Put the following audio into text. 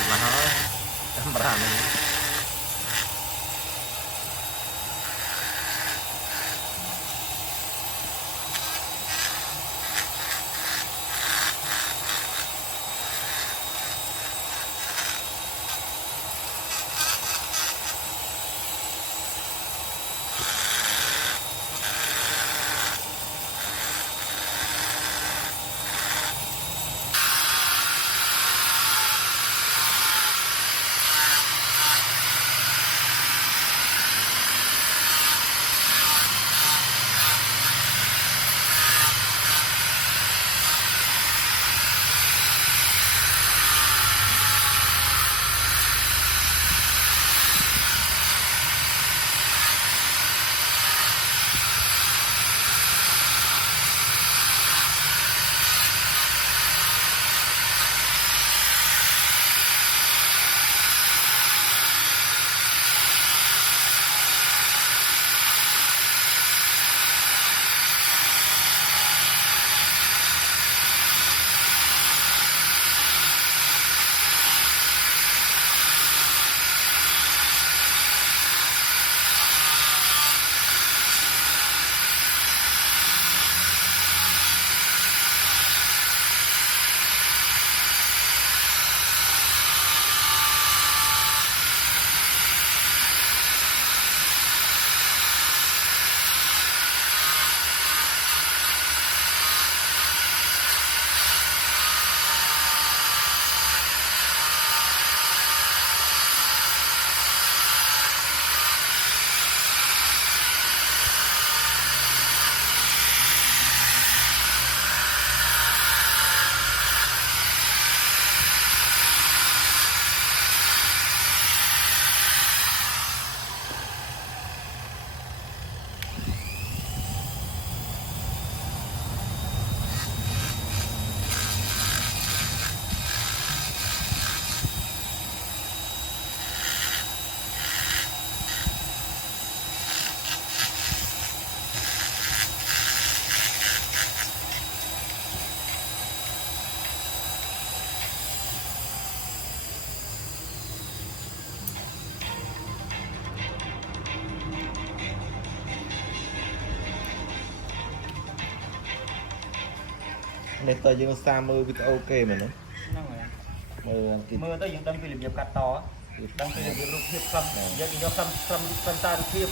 บนะฮะจำรานี้ในตัวยังสามมือวิดีโอเกมเหมือนนั้นนั่งไงมือกินมือตัวยังดังฟิลิปเยียบกัดต่อดังฟิลิปเยียบรูปเทียบซ้ำยังยกซ้ำตาเทียบ